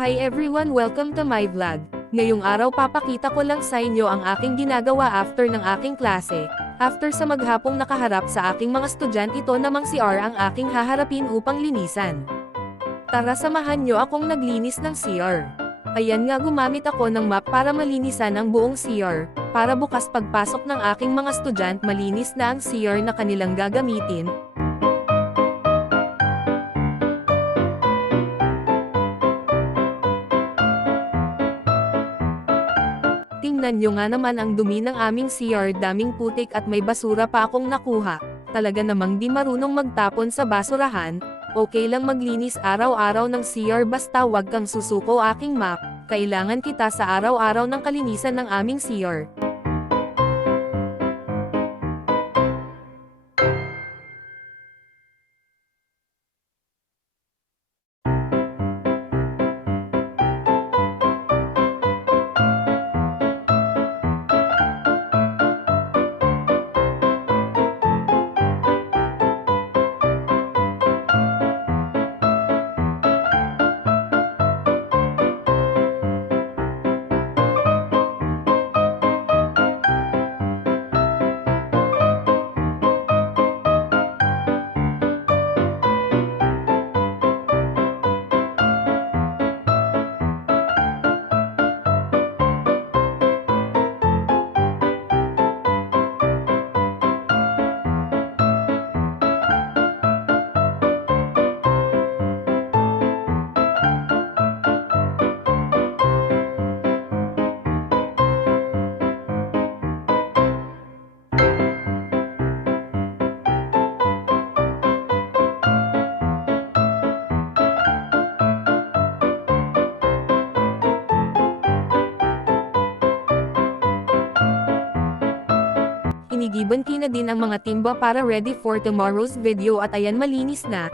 Hi everyone, welcome to my vlog. Ngayong araw papakita ko lang sa inyo ang aking ginagawa after ng aking klase. After sa maghapong nakaharap sa aking mga estudyante, ito namang si R ang aking haharapin upang linisan. Tara, samahan nyo akong naglinis ng CR. Ayan nga, gumamit ako ng mop para malinisan ang buong CR, para bukas pagpasok ng aking mga estudyante malinis na ang CR na kanilang gagamitin. Tingnan nyo nga naman ang dumi ng aming CR, daming putik at may basura pa akong nakuha. Talaga namang di marunong magtapon sa basurahan. Okay lang maglinis araw-araw ng CR basta wag kang susuko aking map. Kailangan kita sa araw-araw ng kalinisan ng aming CR. Inigiban kina din ang mga timba para ready for tomorrow's video at ayan, malinis na.